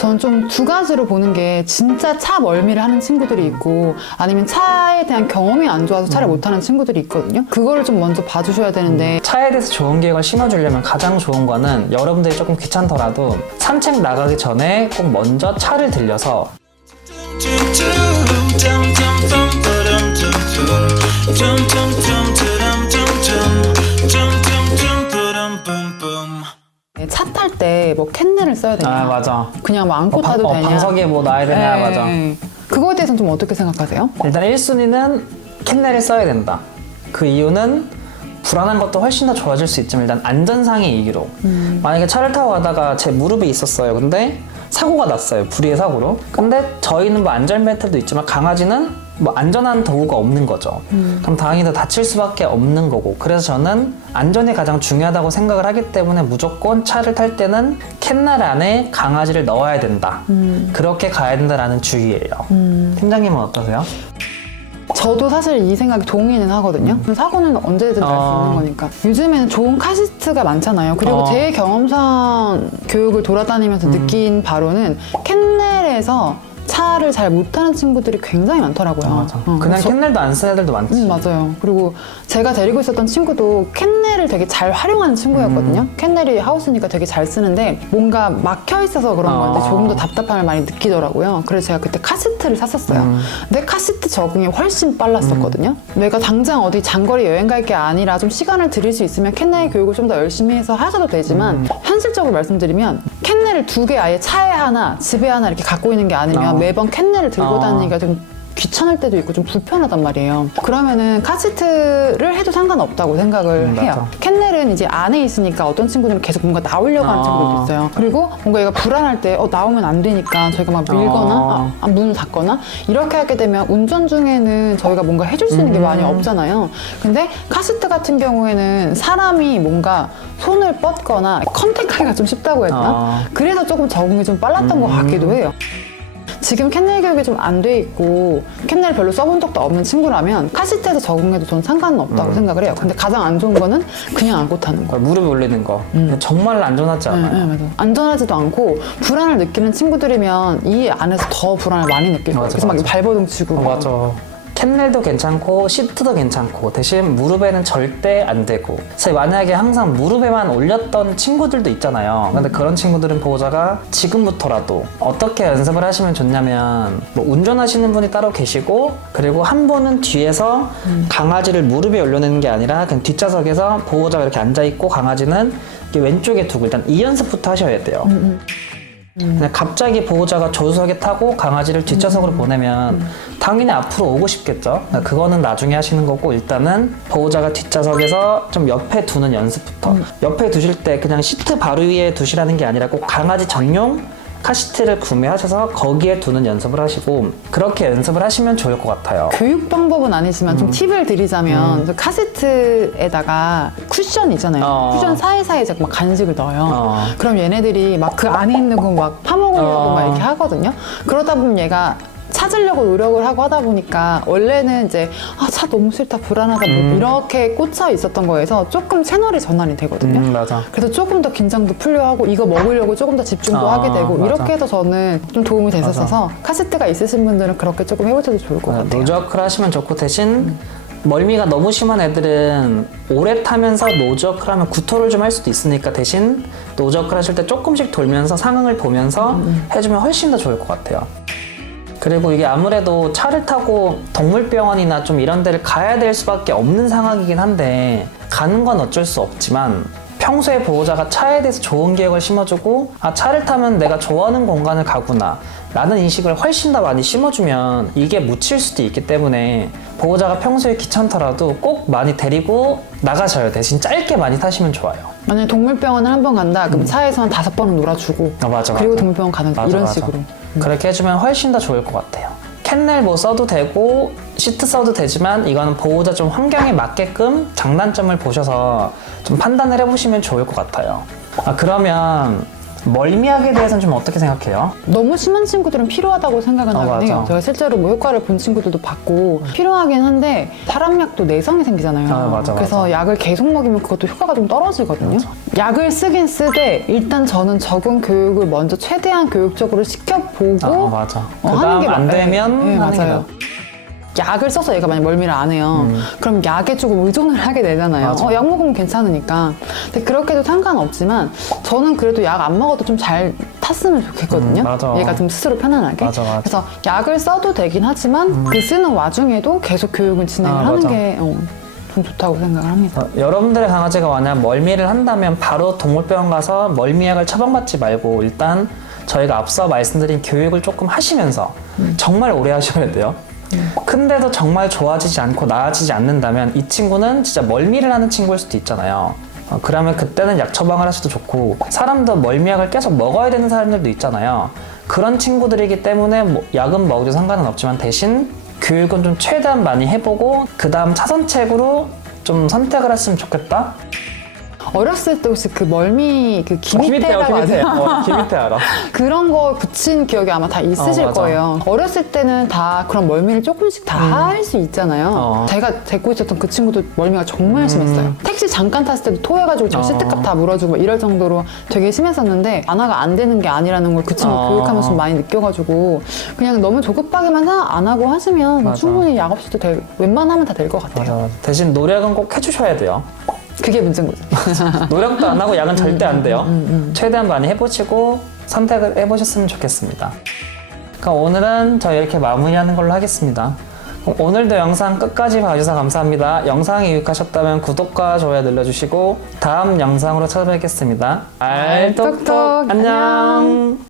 저는 좀 두 가지로 보는 게 진짜 차 멀미를 하는 친구들이 있고 아니면 차에 대한 경험이 안 좋아서 차를 못 타는 친구들이 있거든요. 그거를 좀 먼저 봐주셔야 되는데 차에 대해서 좋은 계획을 심어주려면 가장 좋은 거는 여러분들이 조금 귀찮더라도 산책 나가기 전에 꼭 먼저 차를 들려서 차 탈 때 뭐 캔넬을 써야 되냐, 아 맞아. 그냥 뭐 안고 타도 되냐, 방석에 뭐 놔야 되냐. 네. 맞아. 그거에 대해서는 좀 어떻게 생각하세요? 일단 1순위는 캔넬을 써야 된다. 그 이유는 불안한 것도 훨씬 더 좋아질 수 있지만 일단 안전상의 이유로 만약에 차를 타고 가다가 제 무릎에 있었어요. 근데 사고가 났어요. 불의의 사고로. 근데 저희는 뭐 안전벨트도 있지만 강아지는 뭐 안전한 도구가 없는 거죠. 그럼 당연히 더 다칠 수밖에 없는 거고. 그래서 저는 안전이 가장 중요하다고 생각을 하기 때문에 무조건 차를 탈 때는 캔넬 안에 강아지를 넣어야 된다. 그렇게 가야 된다라는 주의예요. 팀장님은 어떠세요? 저도 사실 이 생각에 동의는 하거든요. 사고는 언제든 날 수 있는 거니까. 요즘에는 좋은 카시트가 많잖아요. 그리고 제 경험상 교육을 돌아다니면서 느낀 바로는 캔넬에서 차를 잘 못하는 친구들이 굉장히 많더라고요. 맞아. 그냥 캔넬도 안 쓰는 애들도 많지. 맞아요. 그리고 제가 데리고 있었던 친구도 캔넬을 되게 잘 활용하는 친구였거든요. 캔넬이 하우스니까 되게 잘 쓰는데 뭔가 막혀 있어서 그런 건데 조금 더 답답함을 많이 느끼더라고요. 그래서 제가 그때 카시트를 샀었어요. 근데 카시트 적응이 훨씬 빨랐었거든요. 내가 당장 어디 장거리 여행 갈 게 아니라 좀 시간을 들일 수 있으면 캔넬 교육을 좀 더 열심히 해서 하셔도 되지만 현실적으로 말씀드리면 캔넬을 2개 아예 차에 하나, 집에 하나 이렇게 갖고 있는 게 아니면 매번 캔넬을 들고 다니기가 좀 귀찮을 때도 있고 좀 불편하단 말이에요. 그러면은 카시트를 해도 상관없다고 생각을 해요. 캔넬은 이제 안에 있으니까 어떤 친구들은 계속 뭔가 나오려고 하는 친구들도 있어요. 그리고 뭔가 얘가 불안할 때 나오면 안 되니까 저희가 막 밀거나 문을 닫거나 이렇게 하게 되면 운전 중에는 저희가 뭔가 해줄 수 있는 게 많이 없잖아요. 근데 카시트 같은 경우에는 사람이 뭔가 손을 뻗거나 컨택하기가 좀 쉽다고 해야 되나? 그래서 조금 적응이 좀 빨랐던 것 같기도 해요. 지금 캔넬 교육이 좀 안 돼 있고 캔넬 별로 써본 적도 없는 친구라면 카시트에서 적응해도 저는 상관은 없다고 생각을 해요. 근데 가장 안 좋은 거는 그냥 안고 타는 거. 무릎에 올리는 거. 정말 안전하지 않아요. 네, 맞아. 안전하지도 않고 불안을 느끼는 친구들이면 이 안에서 더 불안을 많이 느낄 거예요. 그래서 막 발버둥 치고. 맞아. 캔넬도 괜찮고 시트도 괜찮고 대신 무릎에는 절대 안 되고. 그래서 만약에 항상 무릎에만 올렸던 친구들도 있잖아요. 근데 그런 친구들은 보호자가 지금부터라도 어떻게 연습을 하시면 좋냐면 뭐 운전하시는 분이 따로 계시고 그리고 한 분은 뒤에서 강아지를 무릎에 올려내는 게 아니라 그냥 뒷좌석에서 보호자가 이렇게 앉아있고 강아지는 이렇게 왼쪽에 두고 일단 이 연습부터 하셔야 돼요. 그냥 갑자기 보호자가 조수석에 타고 강아지를 뒷좌석으로 보내면 당연히 앞으로 오고 싶겠죠. 그거는 나중에 하시는 거고 일단은 보호자가 뒷좌석에서 좀 옆에 두는 연습부터 옆에 두실 때 그냥 시트 바로 위에 두시라는 게 아니라 꼭 강아지 전용 카시트를 구매하셔서 거기에 두는 연습을 하시고 그렇게 연습을 하시면 좋을 것 같아요. 교육 방법은 아니지만 좀 팁을 드리자면 저 카시트에다가 쿠션 있잖아요. 쿠션 사이사이에 자꾸 막 간식을 넣어요. 그럼 얘네들이 막 그 안에 있는 거 막 파먹으려고 막 이렇게 하거든요. 그러다 보면 얘가 찾으려고 노력을 하고 하다 보니까 원래는 이제 차 너무 싫다 불안하다 뭐 이렇게 꽂혀 있었던 거에서 조금 채널이 전환이 되거든요. 맞아. 그래서 조금 더 긴장도 풀려 하고 이거 먹으려고 조금 더 집중도 하게 되고 맞아. 이렇게 해서 저는 좀 도움이 됐었어서 카시트가 있으신 분들은 그렇게 조금 해보셔도 좋을 것 같아요. 노즈워크를 하시면 좋고 대신 멀미가 너무 심한 애들은 오래 타면서 노즈워크를 하면 구토를 좀 할 수도 있으니까 대신 노즈워크를 하실 때 조금씩 돌면서 상황을 보면서 해주면 훨씬 더 좋을 것 같아요. 그리고 이게 아무래도 차를 타고 동물병원이나 좀 이런 데를 가야 될 수밖에 없는 상황이긴 한데 가는 건 어쩔 수 없지만 평소에 보호자가 차에 대해서 좋은 계획을 심어주고 차를 타면 내가 좋아하는 공간을 가구나 라는 인식을 훨씬 더 많이 심어주면 이게 묻힐 수도 있기 때문에 보호자가 평소에 귀찮더라도 꼭 많이 데리고 나가셔야 대신 짧게 많이 타시면 좋아요. 만약에 동물병원을 한 번 간다 그럼 차에서 한 5번은 놀아주고 맞아, 그리고 맞아. 동물병원 가는 이런 식으로 그렇게 해주면 훨씬 더 좋을 것 같아요. 캔넬 뭐 써도 되고 시트 써도 되지만 이거는 보호자 좀 환경에 맞게끔 장단점을 보셔서 좀 판단을 해보시면 좋을 것 같아요. 그러면 멀미약에 대해서는 좀 어떻게 생각해요? 너무 심한 친구들은 필요하다고 생각은 하긴 해요. 맞아. 제가 실제로 뭐 효과를 본 친구들도 봤고 필요하긴 한데 사람약도 내성이 생기잖아요. 맞아, 그래서 맞아. 약을 계속 먹이면 그것도 효과가 좀 떨어지거든요. 약을 쓰긴 쓰되 일단 저는 적응 교육을 먼저 최대한 교육적으로 시켜보고 맞아. 하는 게 안 맞- 되면 네, 하는 게 맞아요. 약을 써서 얘가 만약 멀미를 안 해요. 그럼 약에 조금 의존을 하게 되잖아요. 맞아. 약 먹으면 괜찮으니까. 근데 그렇게도 상관없지만 저는 그래도 약 안 먹어도 좀 잘 탔으면 좋겠거든요. 맞아. 얘가 좀 스스로 편안하게. 맞아. 그래서 약을 써도 되긴 하지만 그 쓰는 와중에도 계속 교육을 진행을 하는 맞아. 게 좀 좋다고 생각을 합니다. 여러분들의 강아지가 만약 멀미를 한다면 바로 동물병원 가서 멀미약을 처방받지 말고 일단 저희가 앞서 말씀드린 교육을 조금 하시면서 정말 오래 하셔야 돼요. 근데도 정말 좋아지지 않고 나아지지 않는다면 이 친구는 진짜 멀미를 하는 친구일 수도 있잖아요. 그러면 그때는 약 처방을 하셔도 좋고 사람도 멀미약을 계속 먹어야 되는 사람들도 있잖아요. 그런 친구들이기 때문에 약은 먹어도 상관은 없지만 대신 교육은 좀 최대한 많이 해보고 그 다음 차선책으로 좀 선택을 했으면 좋겠다. 어렸을 때 혹시 그 멀미 그 기미테라고 하죠? 기미테 알아. 그런 거 붙인 기억이 아마 다 있으실 맞아. 거예요. 어렸을 때는 다 그런 멀미를 조금씩 다 할 수 있잖아요. 제가 데리고 있었던 그 친구도 멀미가 정말 심했어요. 택시 잠깐 탔을 때도 토해가지고 제가 시트값 다 물어주고 막 이럴 정도로 되게 심했었는데 완화가 안 되는 게 아니라는 걸 그 친구 교육하면서 좀 많이 느껴가지고 그냥 너무 조급하게만 안 하고 하시면 맞아. 충분히 약 없이도 웬만하면 다 될 것 같아요. 맞아. 대신 노력은 꼭 해주셔야 돼요. 그게 문제인 거죠. 노력도 안 하고 약은 절대 안 돼요. 최대한 많이 해보시고 선택을 해보셨으면 좋겠습니다. 그럼 오늘은 저희 이렇게 마무리하는 걸로 하겠습니다. 그럼 오늘도 영상 끝까지 봐주셔서 감사합니다. 영상이 유익하셨다면 구독과 좋아요 눌러주시고 다음 영상으로 찾아뵙겠습니다. 알톡톡 알톡톡. 안녕.